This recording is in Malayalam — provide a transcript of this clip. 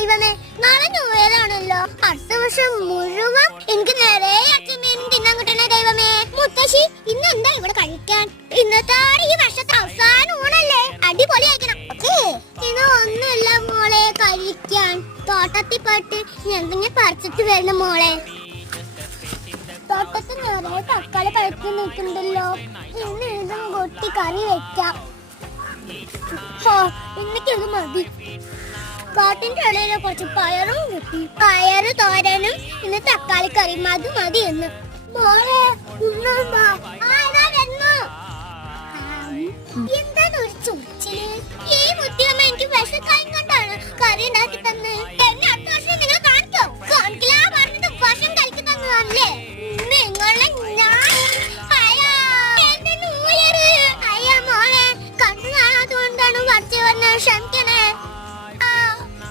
ദൈവമേ, നാളെ ന്യൂ ഇയർ ആണല്ലോ. അടുത്ത വർഷം മുഴുവൻ എനിക്ക് നിറയെ അച്ഛമ്മേനും തിന്നാൻ കിട്ടണേ ദൈവമേ. മുത്തശ്ശി, ഇന്ന് എന്താ ഇവിടെ കഴിക്കാൻ? ഇന്നത്തെ ഈ വർഷത്തെ അവസാന ഊണല്ലേ, അടിപൊളി ആയിരിക്കണം. ഇന്ന് ഒന്നുമില്ല മോളെ കഴിക്കാൻ. തോട്ടത്തിൽ പോയിട്ട് എന്തെങ്കിലും പറിച്ചിട്ട് വരണം മോളെ. തോട്ടത്തിൽ നിറയെ തക്കാളി പഴുത്തി നിൽക്കുന്നുണ്ടല്ലോ. ഇന്ന് ഇതും കൊട്ടി കറി വെക്കാം. എനിക്കത് മതി. കാട്ടിന്റെ ഇടയിലെ കുറച്ച് പയറും കിട്ടി. പയറ് തോരനും ഇന്ന് തക്കാളി കറിയും അത് മതി എന്ന്. മോളെ എന്താണ് ഒരു ചുച്ചില്? ഈ മുത്തിയമ്മ എനിക്ക് വിഷക്കായും കൊണ്ടാണ് കറി ഉണ്ടാക്കി തന്നെ.